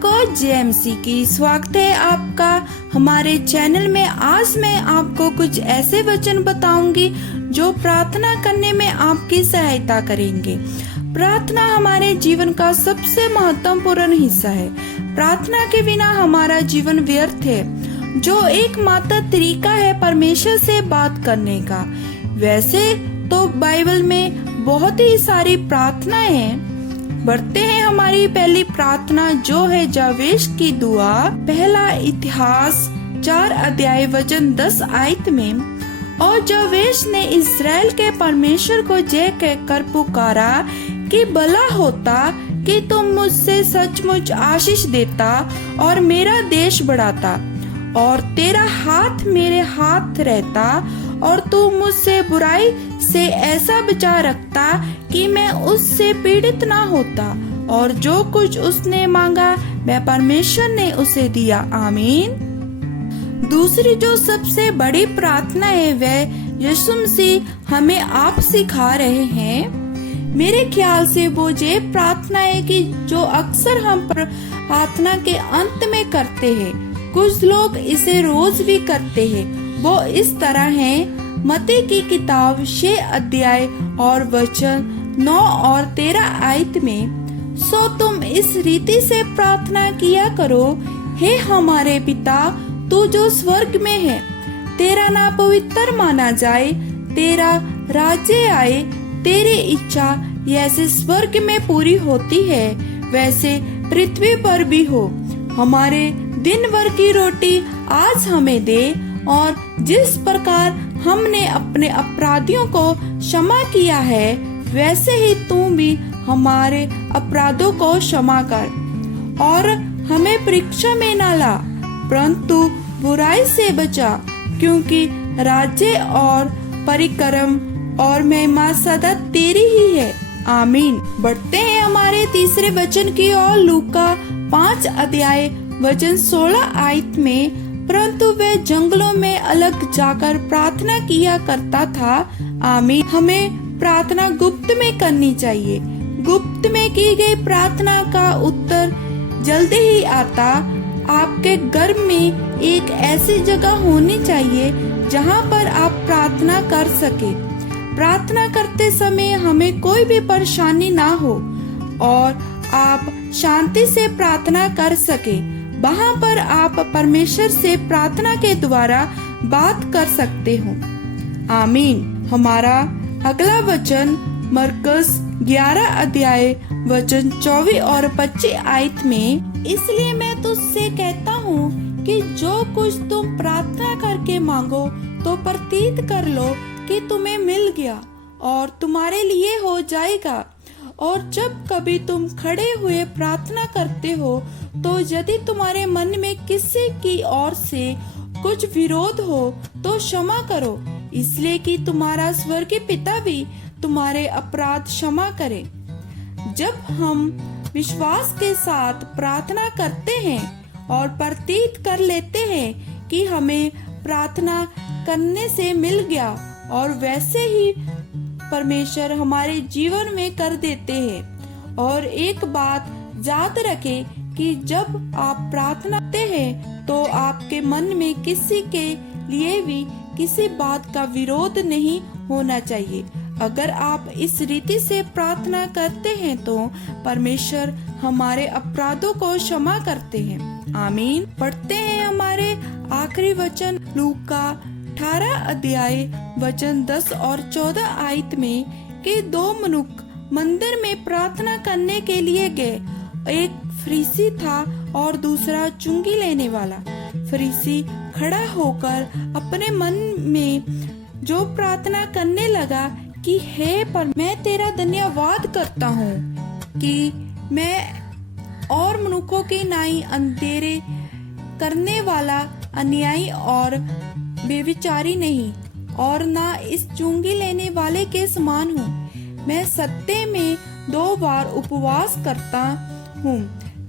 को जेएमसी की स्वागत है आपका हमारे चैनल में। आज मैं आपको कुछ ऐसे वचन बताऊंगी जो प्रार्थना करने में आपकी सहायता करेंगे। प्रार्थना हमारे जीवन का सबसे महत्वपूर्ण हिस्सा है। प्रार्थना के बिना हमारा जीवन व्यर्थ है, जो एकमात्र तरीका है परमेश्वर से बात करने का। वैसे तो बाइबल में बहुत ही सारी प्रार्थनाएं हैं। बढ़ते हैं हमारी पहली प्रार्थना जो है जावेश की दुआ। पहला इतिहास 4 अध्याय वचन 10 आयत में। और जावेश ने इस्राएल के परमेश्वर को जय कहकर पुकारा कि भला होता कि तुम मुझसे सचमुच आशीष देता और मेरा देश बढ़ाता, और तेरा हाथ मेरे हाथ रहता, और तू मुझसे बुराई से ऐसा बचा रखता कि मैं उससे पीड़ित ना होता। और जो कुछ उसने मांगा वह परमेश्वर ने उसे दिया। आमीन। दूसरी जो सबसे बड़ी प्रार्थना है वह यीशु मसीह हमें आप सिखा रहे हैं। मेरे ख्याल से वो ये प्रार्थना है कि जो अक्सर हम प्रार्थना के अंत में करते हैं। कुछ लोग इसे रोज भी करते हैं। वो इस तरह है। मत्ती की किताब 6 अध्याय और वचन 9 और 13 आयत में। सो तुम इस रीति से प्रार्थना किया करो, हे हमारे पिता तू जो स्वर्ग में है, तेरा नाम पवित्र माना जाए, तेरा राज्य आए, तेरी इच्छा जैसे स्वर्ग में पूरी होती है वैसे पृथ्वी पर भी हो। हमारे दिन भर की रोटी आज हमें दे, और जिस प्रकार हमने अपने अपराधियों को क्षमा किया है वैसे ही तू भी हमारे अपराधों को क्षमा कर, और हमें परीक्षा में न ला परंतु बुराई से बचा, क्योंकि राज्य और परिक्रम और महिमा सदा तेरी ही है। आमीन। बढ़ते हैं हमारे तीसरे वचन की ओर। लूका 5 अध्याय वचन 16 आयत में। परंतु वह जंगलों में अलग जाकर प्रार्थना किया करता था। आमीन। हमें प्रार्थना गुप्त में करनी चाहिए। गुप्त में की गई प्रार्थना का उत्तर जल्दी ही आता। आपके घर में एक ऐसी जगह होनी चाहिए जहां पर आप प्रार्थना कर सके। प्रार्थना करते समय हमें कोई भी परेशानी ना हो और आप शांति से प्रार्थना कर सके। वहाँ पर आप परमेश्वर से प्रार्थना के द्वारा बात कर सकते हो। आमीन। हमारा अगला वचन मरकुस 11 अध्याय वचन 24 और 25 आयत में। इसलिए मैं तुझसे कहता हूँ कि जो कुछ तुम प्रार्थना करके मांगो तो प्रतीत कर लो कि तुम्हें मिल गया और तुम्हारे लिए हो जाएगा। और जब कभी तुम खड़े हुए प्रार्थना करते हो तो यदि तुम्हारे मन में किसी की ओर से कुछ विरोध हो तो क्षमा करो, इसलिए कि तुम्हारा स्वर्गीय पिता भी तुम्हारे अपराध क्षमा करे। जब हम विश्वास के साथ प्रार्थना करते हैं और प्रतीत कर लेते हैं कि हमें प्रार्थना करने से मिल गया, और वैसे ही परमेश्वर हमारे जीवन में कर देते हैं। और एक बात याद रखें कि जब आप प्रार्थना करते हैं तो आपके मन में किसी के लिए भी किसी बात का विरोध नहीं होना चाहिए। अगर आप इस रीति से प्रार्थना करते हैं तो परमेश्वर हमारे अपराधों को क्षमा करते हैं। आमीन। पढ़ते हैं हमारे आखिरी वचन लूका 18 अध्याय वचन 10 और 14 आयत में कि 2 मनुष्य मंदिर में प्रार्थना करने के लिए गए। एक फरीसी था और दूसरा चुंगी लेने वाला। फरीसी खड़ा होकर अपने मन में जो प्रार्थना करने लगा कि हे पर मैं तेरा धन्यवाद करता हूँ कि मैं और मनुष्यों के नाई अंधेरे करने वाला अन्यायी और बेविचारी नहीं, और ना इस चुंगी लेने वाले के समान हूँ। मैं सत्य में 2 बार उपवास करता हूँ।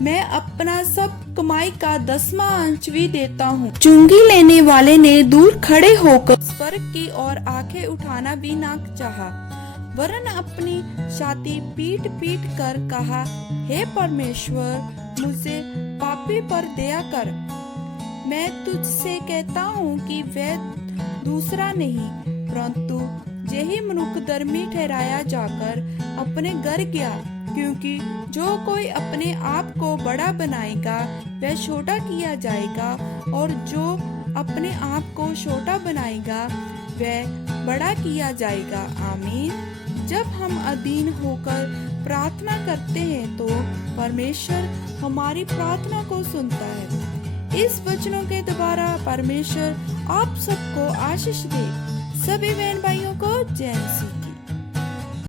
मैं अपना सब कमाई का 10वां अंश भी देता हूँ। चुंगी लेने वाले ने दूर खड़े होकर स्वर्ग की ओर आंखें उठाना भी ना चाहा, वरन अपनी छाती पीट पीट कर कहा, हे परमेश्वर, मुझे सभी पर दया कर। मैं तुझसे कहता हूँ कि वह दूसरा नहीं परंतु यही मनुष्य धर्मी ठहराया जाकर अपने घर गया, क्योंकि जो कोई अपने आप को बड़ा बनाएगा वह छोटा किया जाएगा, और जो अपने आप को छोटा बनाएगा वह बड़ा किया जाएगा। आमीन। जब हम अधीन होकर प्रार्थना करते हैं तो परमेश्वर हमारी प्रार्थना को सुनता है। इस वचनों के द्वारा परमेश्वर आप सबको आशीष दे। सभी बहन भाइयों को जय मसीह।